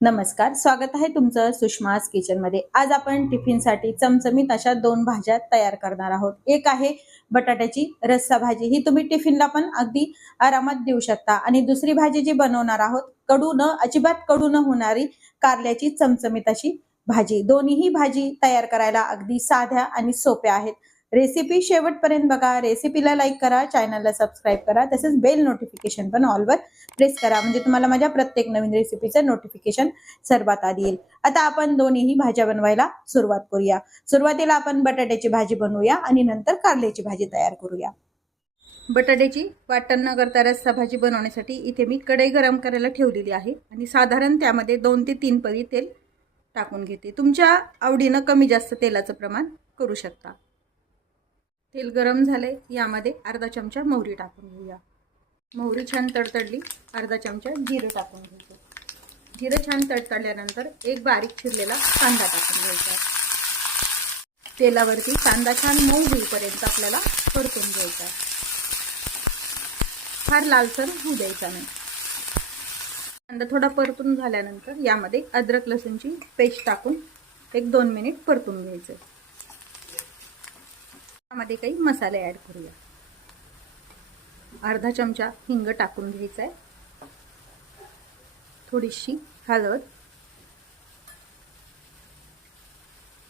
नमस्कार स्वागत आहे तुमचं सुषमाज किचनमध्ये. आज आपण टिफिनसाठी चमचमीत अशा दोन भाज्या तयार करणार आहोत. एक आहे बटाट्याची रस्सा भाजी. ही तुम्ही टिफिनला पण अगदी आरामात देऊ शकता. आणि दुसरी भाजी जी बनवणार आहोत कडू न अजिबात कडू न होणारी कारल्याची चमचमीत अशी भाजी. दोन्हीही भाजी तयार करायला अगदी साध्या आणि सोप्या आहेत. रेसिपी शेवटपर्यंत बघा. रेसिपीला लाईक करा चॅनलला सबस्क्राईब करा. तसेच बेल नोटिफिकेशन पण ऑलवर प्रेस करा. म्हणजे तुम्हाला माझ्या प्रत्येक नवीन रेसिपीचं नोटिफिकेशन सर्वात आधी येईल. आता आपण दोन्हीही भाज्या बनवायला सुरुवात करूया. सुरुवातीला आपण बटाट्याची भाजी बनवूया आणि नंतर कारल्याची भाजी तयार करूया. बटाट्याची वाटण न करता रस्सा भाजी बनवण्यासाठी इथे मी कढई गरम करायला ठेवलेली आहे. आणि साधारण त्यामध्ये दोन ते तीन परी तेल टाकून घेते. तुमच्या आवडीनं कमी जास्त तेलाचं प्रमाण करू शकता. तेल गरम झालंय यामध्ये अर्धा चमचा मोहरी टाकून घेऊया. मोहरी छान तडतडली अर्धा चमचा जिरं टाकून घ्यायचं जिरं छान तडतडल्यानंतर एक बारीक चिरलेला कांदा टाकून घ्यायचा. तेलावरती कांदा छान मऊ होईपर्यंत आपल्याला परतून घ्यायचा. फार लालसर होऊ द्यायचा नाही. कांदा थोडा परतून झाल्यानंतर यामध्ये अद्रक लसूणची पेस्ट टाकून एक दोन मिनिट परतून घ्यायचं. त्यामध्ये काही मसाले ॲड करूया. अर्धा चमचा हिंग टाकून घ्यायचा आहे थोडीशी हळद.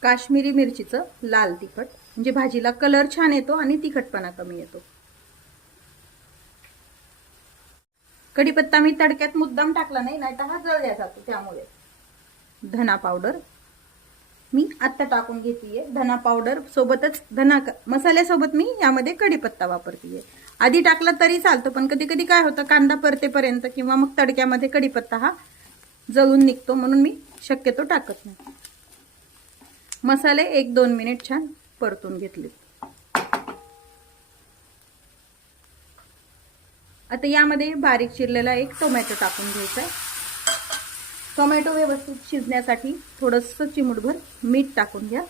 काश्मीरी मिरचीचं लाल तिखट. म्हणजे भाजीला कलर छान येतो आणि तिखटपणा कमी येतो. कढीपत्ता मी तडक्यात मुद्दाम टाकला नाही नाही तर हा जळल्या जातो त्यामुळे. धना पावडर मी आत्ता टाकून घेतीये. धना पावडर सोबतच धना मसाल्यासोबत मी यामध्ये कढीपत्ता वापरतीये. आधी टाकला तरी चालतं पण कधी कधी काय होतं कांदा परतेपर्यंत किंवा मग तडक्यामध्ये कढीपत्ता हा जळून निघतो म्हणून मी शक्यतो टाकत नाही. मसाले एक दोन मिनिट छान परतून घेतले. आता यामध्ये बारीक चिरलेला एक टोमॅटो टाकून घ्यायचा आहे. टोमॅटो व्यवस्थित शिजण्यासाठी थोडंसं चिमूटभर मीठ टाकून घ्या.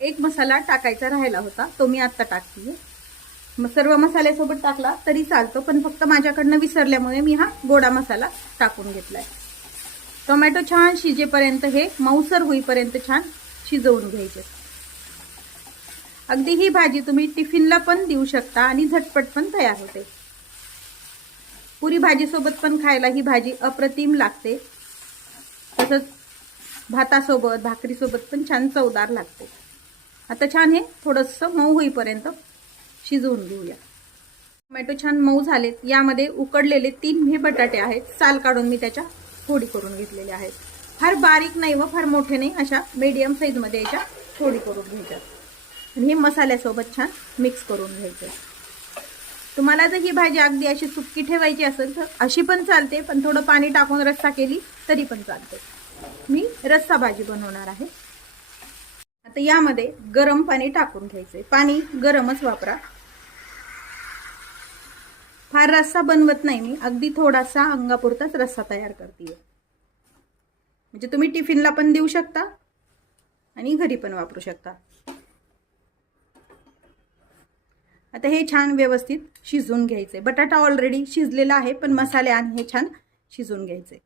एक मसाला टाकायचा राहिला होता तो मी आत्ता टाकते मग सर्व मसाल्यासोबत टाकला तरी चालतो पण फक्त माझ्याकडनं विसरल्यामुळे मी हा गोडा मसाला टाकून घेतलाय. टोमॅटो छान शिजेपर्यंत हे मऊसर होईपर्यंत छान शिजवून घ्यायचे. अगदी ही भाजी तुम्ही टिफिनला पण देऊ शकता आणि झटपट पण तयार होते. पुरी भाजीसोबत पण खायला ही भाजी अप्रतिम लागते. तसंच भातासोबत भाकरीसोबत पण छान चवदार लागते. आता छान हे थोडंसं मऊ होईपर्यंत शिजवून घेऊया. टोमॅटो छान मऊ झालेत. यामध्ये उकडलेले तीन हे बटाटे आहेत. साल काढून मी त्याच्या फोडी करून घेतलेले आहेत. फार बारीक नाही व फार मोठे नाही. अशा मीडियम साईजमध्ये याच्या फोडी करून घ्यायच्या. आणि हे मसाल्यासोबत छान मिक्स करून घ्यायचं. तुम्हाला जर ही भाजी अगदी अशी सुक्की ठेवायची असेल तर अशी पण चालते पण थोडं पाणी टाकून रस्सा केली तरी पण चालते. मी रस्सा भाजी बनवणार आहे. आता यामध्ये गरम पाणी टाकून घ्यायचं पाणी गरमच वापरा. फार रस्सा बनवत नाही मी. अगदी थोडासा अंगापुरताच रस्सा तयार करते म्हणजे तुम्ही टिफिनला पण देऊ शकता आणि घरी पण वापरू शकता. आता हे छान व्यवस्थित शिजवून घ्यायचे बटाटा ऑलरेडी शिजलेला आहे पण मसाले आणि हे छान शिजवून घ्यायचे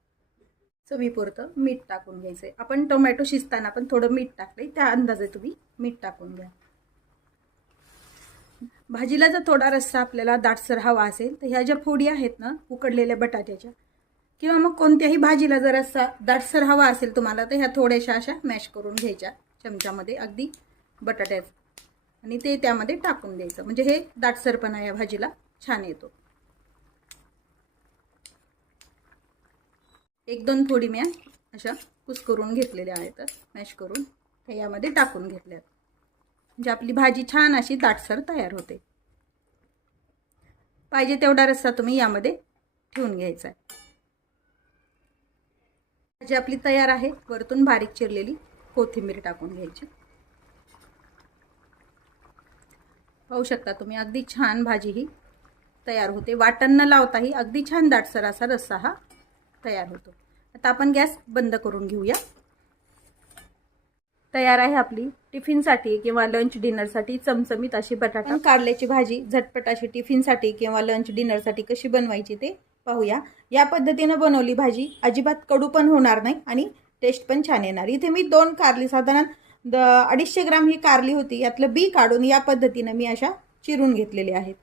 चवीपुरतं मीठ टाकून घ्यायचे आपण टोमॅटो शिजताना पण थोडं मीठ टाकले त्या अंदाजे तुम्ही मीठ टाकून घ्या. भाजीला जर थोडा रस्सा आपल्याला दाटसर हवा असेल तर ह्या ज्या फोडी आहेत ना उकडलेल्या बटाट्याच्या किंवा मग कोणत्याही भाजीला जर रस्सा दाटसर हवा असेल तुम्हाला तर ह्या थोड्याशा अशा मॅश करून घ्यायच्या. चमच्यामध्ये अगदी बटाट्याचं आणि ते त्यामध्ये टाकून द्यायचं. म्हणजे हे दाटसरपणा या भाजीला छान येतो. एक दोन फोडी म्या अशा कुस्करून घेतलेल्या आहेत. मॅश करून त्या यामध्ये टाकून घेतल्यात. म्हणजे आपली भाजी छान अशी दाटसर तयार होते. पाहिजे तेवढा रस्सा तुम्ही यामध्ये ठेवून घ्यायचा आहे. भाजी आपली तयार आहे. वरतून बारीक चिरलेली कोथिंबीर टाकून घ्यायची. पाहू शकता तुम्ही अगदी छान भाजी ही तयार होते. वाटण न लावताही अगदी छान दाटसर असा रस्सा हा तयार होतो. आता आपण गॅस बंद करून घेऊया. तयार आहे आपली टिफिनसाठी किंवा लंच डिनरसाठी चमचमीत अशी बटाटा. कारल्याची भाजी झटपट अशी टिफिनसाठी किंवा लंच डिनरसाठी कशी बनवायची ते पाहूया. या पद्धतीनं बनवली भाजी अजिबात कडू पण होणार नाही आणि टेस्ट पण छान येणार. इथे मी दोन कारली साधारण द अडीचशे ग्राम ही कारली होती. यातलं बी काढून या पद्धतीनं मी अशा चिरून घेतलेल्या आहेत.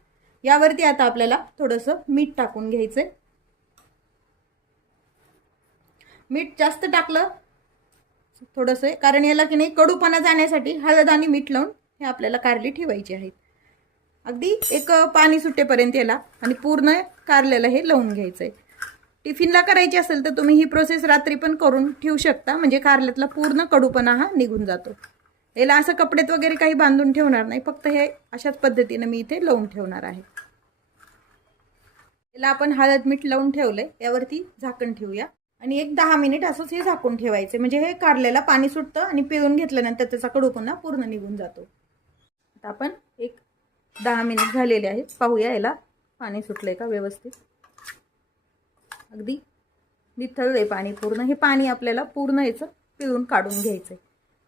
यावरती आता आपल्याला थोडंसं मीठ टाकून घ्यायचं आहे मीठ जास्त टाकलं थोडंसं कारण याला की नाही कडूपणा जाण्यासाठी हळद आणि मीठ लावून हे आपल्याला कारली ठेवायची आहेत. अगदी एक पाणी सुटेपर्यंत याला आणि पूर्ण कारल्याला हे लावून घ्यायचं आहे टिफिनला करायची असेल तर तुम्ही ही प्रोसेस रात्री पण करून ठेवू शकता. म्हणजे कारल्यातला पूर्ण कडूपणा हा निघून जातो. याला असं कपड्यात वगैरे काही बांधून ठेवणार नाही. फक्त हे अशाच पद्धतीनं मी इथे लावून ठेवणार आहे. याला आपण हळद मीठ लावून ठेवलंय. यावरती झाकण ठेवूया. आणि एक दहा मिनिट असंच हे झाकून ठेवायचे. म्हणजे हे कारल्याला पाणी सुटतं आणि पिळून घेतल्यानंतर त्याचा कडूपणा पूर्ण निघून जातो. आता आपण एक दहा मिनिट झालेले आहेत. पाहूया याला पाणी सुटलंय का व्यवस्थित. अगदी निथळलंय पाणी पूर्ण. हे पाणी आपल्याला पूर्ण याचं पिळून काढून घ्यायचं आहे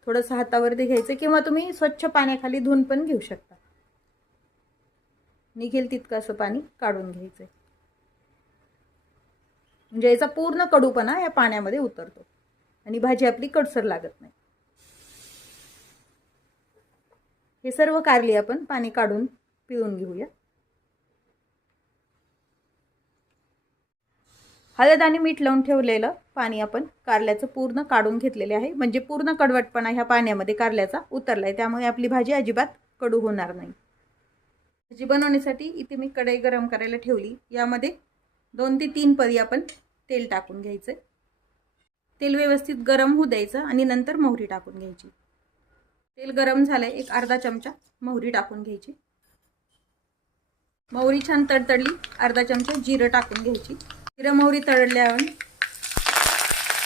थोडंसं हातावरती घ्यायचं किंवा तुम्ही स्वच्छ पाण्याखाली धुवून पण घेऊ शकता. निघेल तितकं असं पाणी काढून घ्यायचं आहे म्हणजे याचा पूर्ण कडूपणा या पाण्यामध्ये उतरतो. आणि भाजी आपली कडसर लागत नाही. हे सर्व कारली आपण पाणी काढून पिळून घेऊया. हळद आणि मीठ लावून ठेवलेलं पाणी आपण कारल्याचं पूर्ण काढून घेतलेले आहे. म्हणजे पूर्ण कडवटपणा ह्या पाण्यामध्ये कारल्याचा उतरला आहे त्यामुळे आपली भाजी अजिबात कडू होणार नाही. भाजी बनवण्यासाठी इथे मी कढई गरम करायला ठेवली. यामध्ये दोन ते तीन परी आपण तेल टाकून घ्यायचं तेल व्यवस्थित गरम होऊ द्यायचं आणि नंतर मोहरी टाकून घ्यायची. तेल गरम झालं एक अर्धा चमचा मोहरी टाकून घ्यायची. मोहरी छान तडतडली. अर्धा चमचा जिरं टाकून घ्यायची. जिरं मोहरी तळल्यावर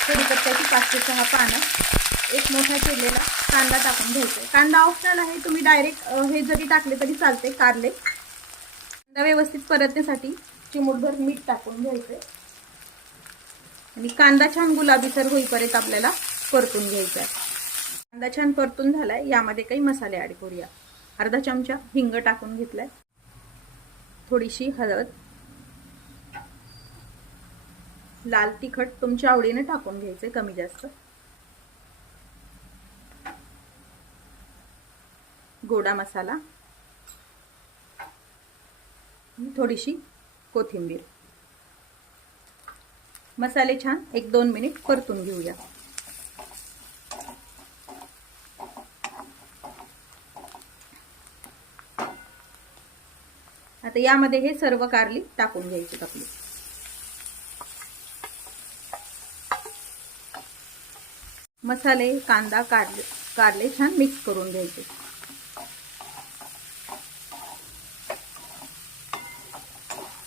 कढीपत्त्याची पाच ते सहा पानं एक मोठा चिरलेला कांदा टाकून घ्यायचा कांदा ऑप्शनल आहे तुम्ही डायरेक्ट हे जरी टाकले तरी चालते कारले. कांदा व्यवस्थित परतण्यासाठी चिमूटभर मीठ टाकून घ्यायचं आणि कांदा छान गुलाबीसर होईपर्यंत आपल्याला परतून घ्यायचा आहे कांदा छान परतून झालाय यामध्ये काही मसाले ॲड करूया. अर्धा चमचा हिंग टाकून घेतलाय. थोडीशी हळद. लाल तिखट तुमच्या आवडीने टाकून घ्यायचे कमी जास्त. गोडा मसाला. थोडीशी कोथिंबीर. मसाले छान एक दोन मिनिट परतून घेऊया. आता यामध्ये हे सर्व कारली टाकून घ्यायची आपली. मसाले कांदा कारले कारले छान मिक्स करून घ्यायचे.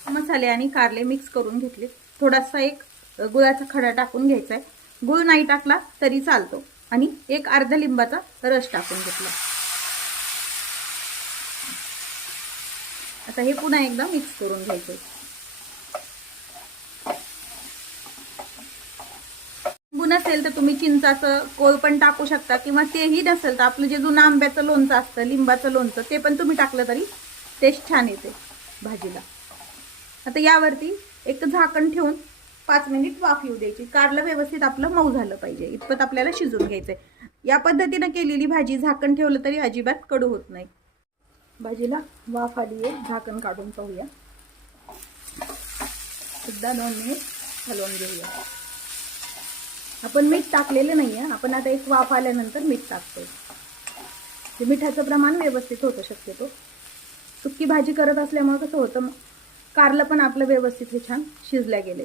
मसाले आणि कारले मिक्स करून घेतले. थोडासा एक गुळाचा खडा टाकून घ्यायचा आहे गुळ नाही टाकला तरी चालतो. आणि एक अर्धा लिंबाचा रस टाकून घेतला. आता हे पुन्हा एकदा मिक्स करून घ्यायचं. लिंबू नसेल तर तुम्ही चिंचाचं कोळ पण टाकू शकता किंवा तेही नसेल तर आपलं जे जुनं आंब्याचं लोणचं असतं लिंबाचं लोणचं ते पण तुम्ही टाकलं तरी टेस्ट छान येते भाजीला. आता यावरती एक झाकण ठेवून पाच मिनिट वाफ येऊ द्यायची. कारलं व्यवस्थित आपलं मऊ झालं पाहिजे. इतपत आपल्याला शिजून आहे या पद्धतीनं केलेली भाजी झाकण ठेवलं तरी अजिबात कडू होत नाही. भाजीला वाफ आली आहे. झाकण काढून पाहूया. सुद्धा दोन मिनिट हलवून घेऊया. आपण मीठ टाकलेलं नाही आहे आपण आता एक वाफ आल्यानंतर मीठ टाकतो ते मिठाचं प्रमाण व्यवस्थित होतं शक्यतो. सुक्की भाजी करत असल्यामुळे कसं होतं कारलं पण आपलं व्यवस्थित हे छान शिजल्या गेले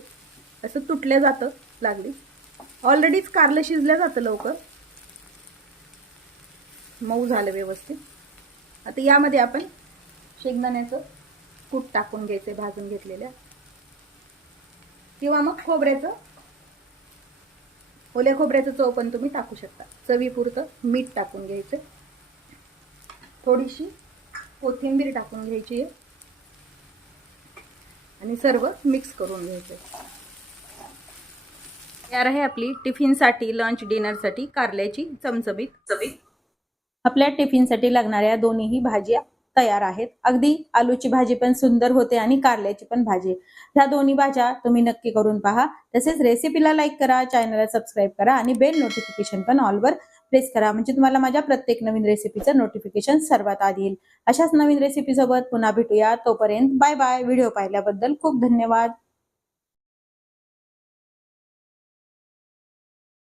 असं तुटलं जातं लागली. ऑलरेडीच कारलं शिजलं जातं लवकर. मऊ झालं व्यवस्थित. आता यामध्ये आपण शेंगदाण्याचं कूट टाकून घ्यायचं भाजून घेतलेल्या. किंवा मग खोबऱ्याचं ओल्या खोबऱ्याचं चव पण तुम्ही टाकू शकता. चवीपुरतं मीठ टाकून घ्यायचं. थोडीशी कोथिंबीर टाकून घ्यायची आहे. आणि सर्व मिक्स करून घ्यायचं तयार आहे आपली टिफिनसाठी लंच डिनरसाठी कारल्याची चमचमीत. चवीत. आपल्या टिफिनसाठी लागणाऱ्या दोन्हीही भाज्या तयार आहेत. अगदी आलूची भाजी पण सुंदर होते आणि कारल्याची पण भाजी. ह्या दोन्ही भाज्या तुम्ही नक्की करून पहा. तसेच रेसिपीला लाईक करा चॅनलला सबस्क्राईब करा आणि बेल नोटिफिकेशन पण ऑलवर प्रेस करा. म्हणजे तुम्हाला माझ्या प्रत्येक नवीन रेसिपीचं नोटिफिकेशन सर्वात आधी येईल. अशाच नवीन रेसिपी सोबत पुन्हा भेटूया. तोपर्यंत बाय बाय व्हिडिओ पाहिल्याबद्दल खूप धन्यवाद.